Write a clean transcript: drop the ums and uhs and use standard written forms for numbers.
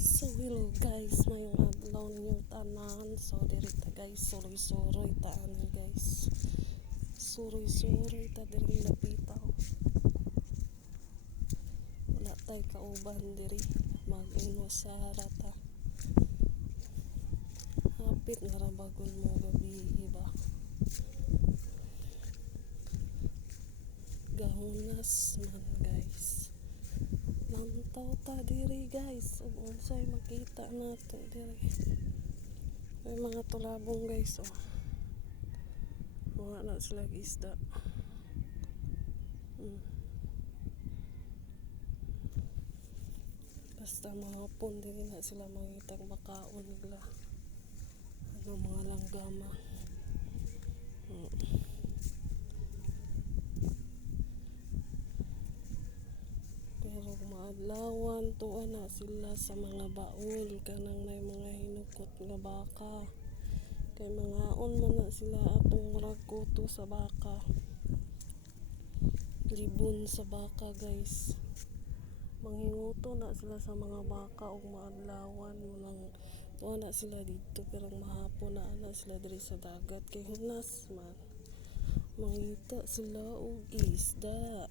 So hello guys, mayong adlaw ninyong tanan. So dirita guys, suroy-suroy taan guys. Suroy-suroy ta diri napitaw. Wala tay kauban diri mag-ino sa rata. Hapit nga ra bagon mo gabi iba. Gahunas man guys. Lantaw ta diri guys, ug unsay makita nato diri. May mga tulabong guys oh. Mga na sila isda. Basta mahapon din na sila mangitag makaon nila. Ano mga langgama. Pero maadlawan tuwa na sila sa mga baul kanang may mga hinukot nga baka. Kay mga on man na sila atong murag kuto sa baka. Libon sa baka guys. Manghinguto na sila sa mga baka ug maadlawan walang tuwa na sila dito pero mahapon na sila diri sa dagat kay hunas man. Mangita sila og isda.